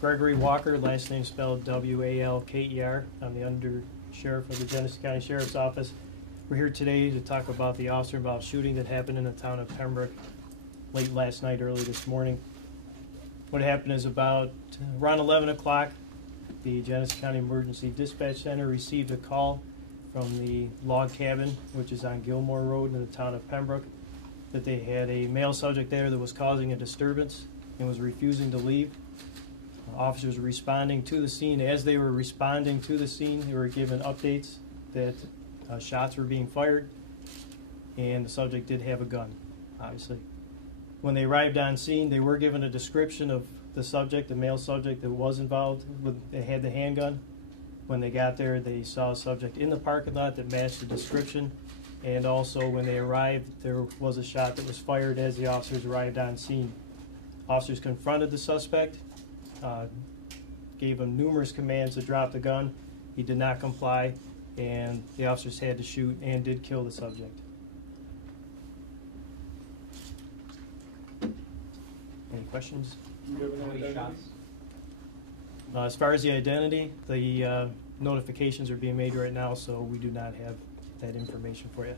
Gregory Walker, last name spelled W-A-L-K-E-R. I'm the Under Sheriff of the Genesee County Sheriff's Office. We're here today to talk about the officer-involved shooting that happened in the town of Pembroke late last night, early this morning. What happened is about around 11 o'clock, the Genesee County Emergency Dispatch Center received a call from the log cabin, which is on Gilmore Road in the town of Pembroke, that they had a male subject there that was causing a disturbance and was refusing to leave. Officers were responding to the scene. As they were responding to the scene, they were given updates that shots were being fired, and the subject did have a gun, obviously. When they arrived on scene, they were given a description of the subject, the male subject that was involved, that had the handgun. When they got there, they saw a subject in the parking lot that matched the description, and also when they arrived, there was a shot that was fired as the officers arrived on scene. Officers confronted the suspect, gave him numerous commands to drop the gun. He did not comply, and the officers had to shoot and did kill the subject. Any questions? Do you have any How many shots? As far as the identity, the notifications are being made right now, so we do not have that information for you.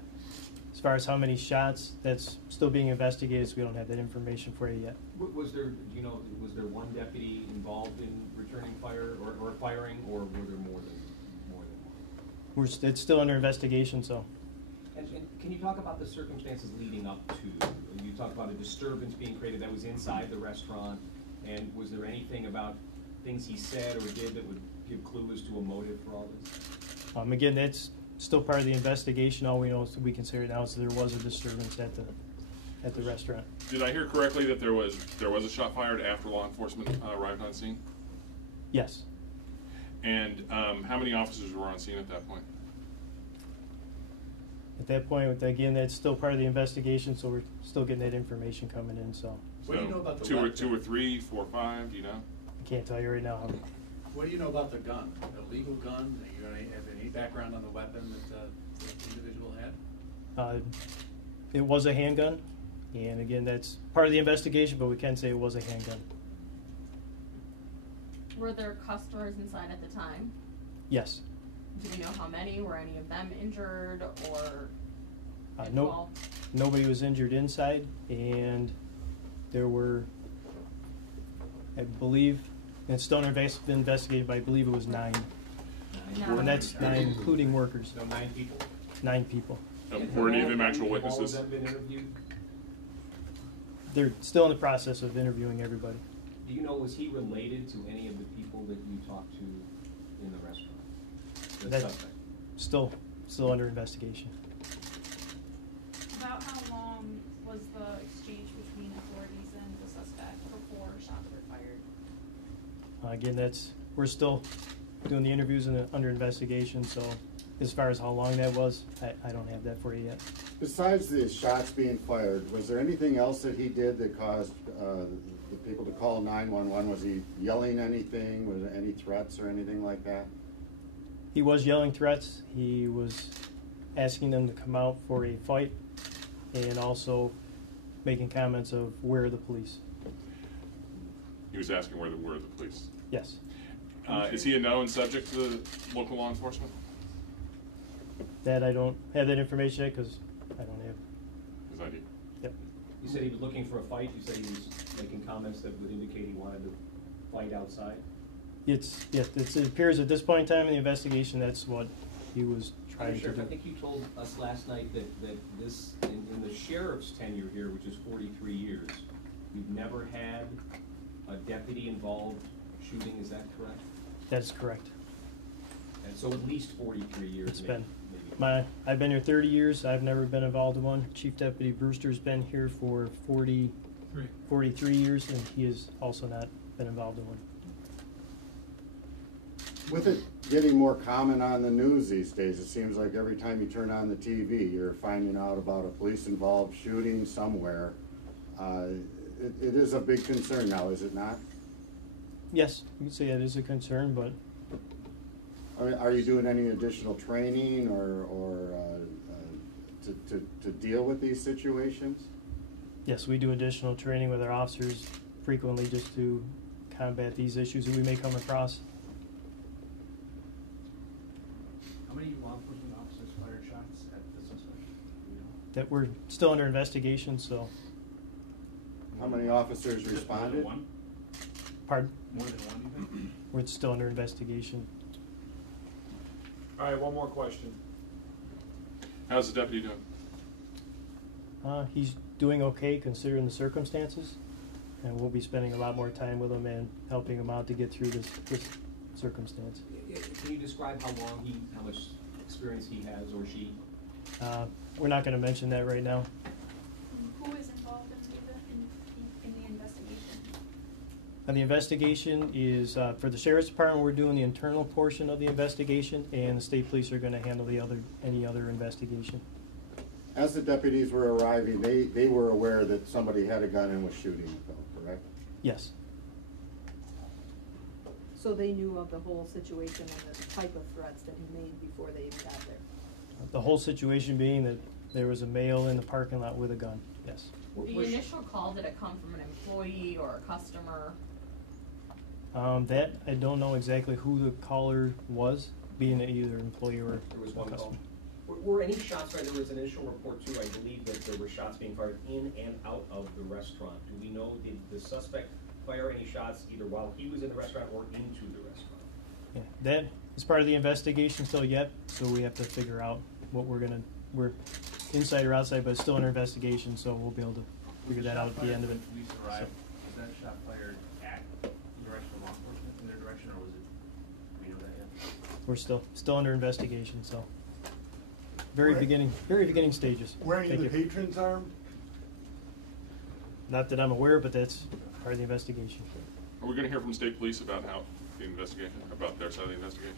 As far as how many shots, that's still being investigated, so we don't have that information for you yet. Was there, do you know, was there one deputy involved in returning fire or firing, or were there more than one? It's still under investigation, so. And can you talk about the circumstances leading up to? You talked about a disturbance being created that was inside the restaurant, and was there anything about things he said or did that would give clues to a motive for all this? Again, that's still part of the investigation. All we know is we consider now is that there was a disturbance at the restaurant. Did I hear correctly that there was a shot fired after law enforcement arrived on scene? Yes. And how many officers were on scene at that point? At that point, again, that's still part of the investigation, so we're still getting that information coming in. So. What do you know about the two or three, 4 or 5? Do you know? I can't tell you right now. What do you know about the gun? A legal gun? Do you have any background on the weapon that the individual had? It was a handgun, and again, that's part of the investigation, but we can say it was a handgun. Were there customers inside at the time? Yes. Do we know how many? Were any of them injured or No, nobody was injured inside, and there were, I believe, and it's still investigated, but I believe it was 9. And that's 9 including workers. So 9 people? 9 people. Were any of them actual witnesses? Have all of them been interviewed? They're still in the process of interviewing everybody. Do you know, was he related to any of the people that you talked to in the restaurant? The That's suspect? Still under investigation. About how long was the exchange between authorities and the suspect before shots were fired? Again, we're still doing the interviews and under investigation, so as far as how long that was, I don't have that for you yet. Besides the shots being fired, was there anything else that he did that caused the people to call 911? Was he yelling anything? Was there any threats or anything like that? He was yelling threats. He was asking them to come out for a fight, and also making comments of where are the police. He was asking where were the police? Yes. Is he a known subject to the local law enforcement? That I don't have that information yet because I don't have His ID? Yep. You said he was looking for a fight. You said he was making comments that would indicate he wanted to fight outside. It appears at this point in time in the investigation that's what he was trying to Sheriff, do. I think you told us last night that this, in the sheriff's tenure here, which is 43 years, you've never had a deputy involved shooting. Is that correct? That is correct. And so at least 43 years. It's maybe, been. maybe. I've been here 30 years. I've never been involved in one. Chief Deputy Brewster's been here for 43 years, and he has also not been involved in one. With it getting more common on the news these days, it seems like every time you turn on the TV, you're finding out about a police-involved shooting somewhere. It is a big concern now, is it not? Yes, you can say that is a concern, but Are you doing any additional training or to deal with these situations? yes, we do additional training with our officers frequently just to combat these issues that we may come across. How many law enforcement officers fired shots at the suspect? Do you know? That we're still under investigation, so, How many officers Is it more than responded? one? pardon, More than one, you think? we're still under investigation. All right, one more question. How's the deputy doing? He's doing okay considering the circumstances, and we'll be spending a lot more time with him and helping him out to get through this circumstance. Can you describe how much experience he has or she? We're not going to mention that right now. Who is involved in the investigation? And the investigation is, for the sheriff's department, we're doing the internal portion of the investigation, and the state police are going to handle any other investigation. As the deputies were arriving, they were aware that somebody had a gun and was shooting at them, correct? Yes. So they knew of the whole situation and the type of threats that he made before they even got there? The whole situation being that there was a male in the parking lot with a gun, yes. The initial call, did it come from an employee or a customer? That, I don't know exactly who the caller was, being either employee or There was a one call. customer. Were any shots fired? There was an initial report too, I believe, that there were shots being fired in and out of the restaurant. Do we know, did the suspect fire any shots either while he was in the restaurant or into the restaurant? Yeah, that is part of the investigation still yet, so we have to figure out what we're inside or outside, but it's still under investigation, so we'll be able to figure that out at the end of it. When police arrived, was that shot fired at the direction of law enforcement in their direction, or was it, do we know that yet? We're still under investigation, so very beginning stages. Were any of Thank the you. patrons armed? Not that I'm aware, but that's part of the investigation. Are we gonna hear from state police about about their side of the investigation?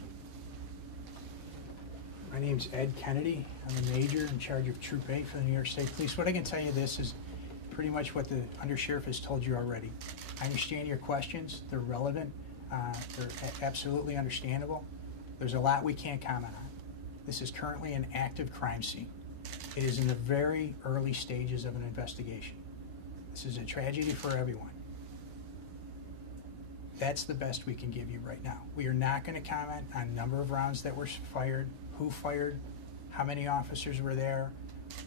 My name's Ed Kennedy. I'm a major in charge of Troop 8 for the New York State Police. What I can tell you this is pretty much what the undersheriff has told you already. I understand your questions. They're relevant. They're absolutely understandable. There's a lot we can't comment on. This is currently an active crime scene. It is in the very early stages of an investigation. This is a tragedy for everyone. That's the best we can give you right now. We are not going to comment on number of rounds that were fired, who fired, how many officers were there,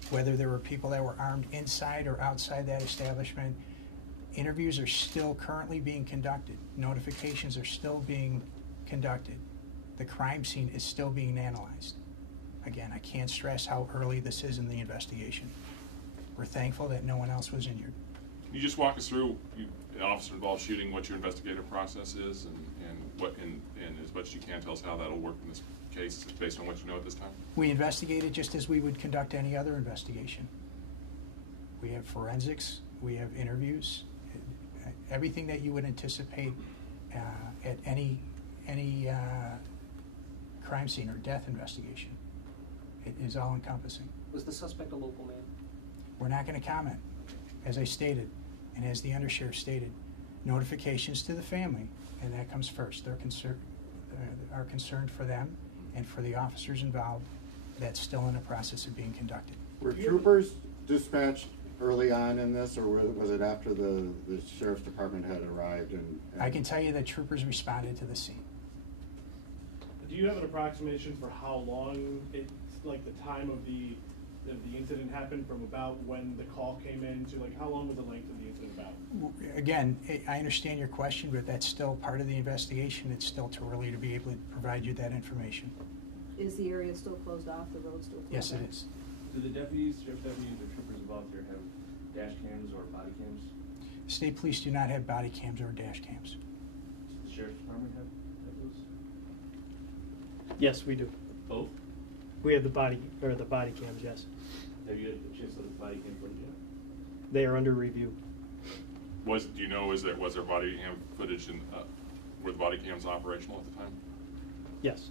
whether there were people that were armed inside or outside that establishment. Interviews are still currently being conducted. Notifications are still being conducted. The crime scene is still being analyzed. Again, I can't stress how early this is in the investigation. We're thankful that no one else was injured. Can you just walk us through the officer-involved shooting, what your investigative process is, and as much as you can, tell us how that'll work in this case based on what you know at this time? We investigate it just as we would conduct any other investigation. We have forensics, we have interviews, everything that you would anticipate at any crime scene or death investigation. It is all encompassing. Was the suspect a local man? We're not going to comment. As I stated, and as the undersheriff stated, notifications to the family, and that comes first. They're are concerned for them and for the officers involved. That's still in the process of being conducted. Were troopers dispatched early on in this, or was it after the sheriff's department had arrived? And I can tell you that troopers responded to the scene. Do you have an approximation for how long like the time of the incident happened from about when the call came in to like how long was the length of the incident about? Again, I understand your question, but that's still part of the investigation. It's still too early to be able to provide you that information. Is the area still closed off, the road still closed Yes, off? it is. Do the deputies, sheriff deputies, or troopers involved here have dash cams or body cams? State police do not have body cams or dash cams. Does the sheriff's department have those? Yes, we do. Both? We have the body cams, yes. Have you had a chance to look at the body cam footage yet? They are under review. Was there body cam footage were the body cams operational at the time? Yes.